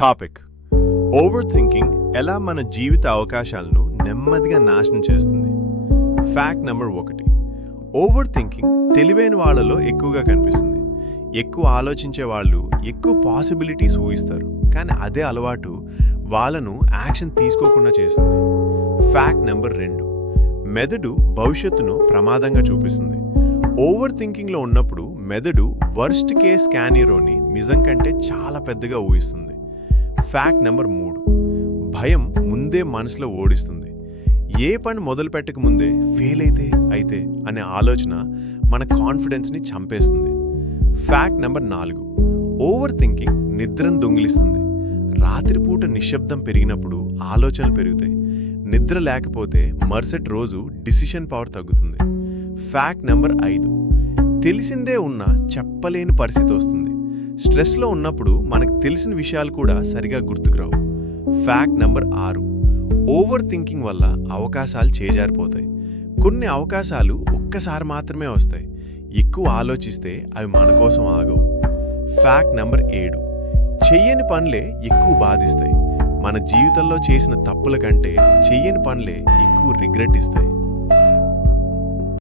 Topic over thinking ఎలా మన జీవిత అవకాశాలను నెమ్మదిగా నాశనం చేస్తుంది. ఫ్యాక్ట్ నెంబర్ 1, ఓవర్ థింకింగ్ తెలివైన వాళ్ళలో ఎక్కువగా కనిపిస్తుంది. ఎక్కువ ఆలోచించే వాళ్ళు ఎక్కువ పాసిబిలిటీస్ ఊహిస్తారు, కానీ అదే అలవాటు వాళ్ళను యాక్షన్ తీసుకోకుండా చేస్తుంది. ఫ్యాక్ట్ నెంబర్ 2, మెదడు భవిష్యత్తును ప్రమాదంగా చూపిస్తుంది. ఓవర్ థింకింగ్లో ఉన్నప్పుడు మెదడు వర్స్ట్ కేస్ స్కానిరోని నిజం కంటే చాలా పెద్దగా ఊహిస్తుంది. ఫ్యాక్ట్ నెంబర్ 3, భయం ముందే మనసులో ఓడిస్తుంది. ఏ పని మొదలు పెట్టక ముందే ఫెయిల్ అయితే అనే ఆలోచన మన కాన్ఫిడెన్స్ని చంపేస్తుంది. ఫ్యాక్ట్ నెంబర్ 4, ఓవర్ థింకింగ్ నిద్రను దొంగిలిస్తుంది. రాత్రిపూట నిశ్శబ్దం పెరిగినప్పుడు ఆలోచనలు పెరుగుతాయి. నిద్ర లేకపోతే మరుసటి రోజు డిసిషన్ పవర్ తగ్గుతుంది. ఫ్యాక్ట్ నెంబర్ 5, తెలిసిందే ఉన్నా చెప్పలేని పరిస్థితి వస్తుంది. స్ట్రెస్లో ఉన్నప్పుడు మనకు తెలిసిన విషయాలు కూడా సరిగా గుర్తుకురావు. ఫ్యాక్ట్ నెంబర్ 6, ఓవర్ థింకింగ్ వల్ల అవకాశాలు చేజారిపోతాయి. కొన్ని అవకాశాలు ఒక్కసారి మాత్రమే వస్తాయి. ఎక్కువ ఆలోచిస్తే అవి మన కోసం ఆగవు. ఫ్యాక్ట్ నెంబర్ 7, చెయ్యని పనులే ఎక్కువ బాధిస్తాయి. మన జీవితంలో చేసిన తప్పుల కంటే చెయ్యని పనులే ఎక్కువ రిగ్రెట్ ఇస్తాయి.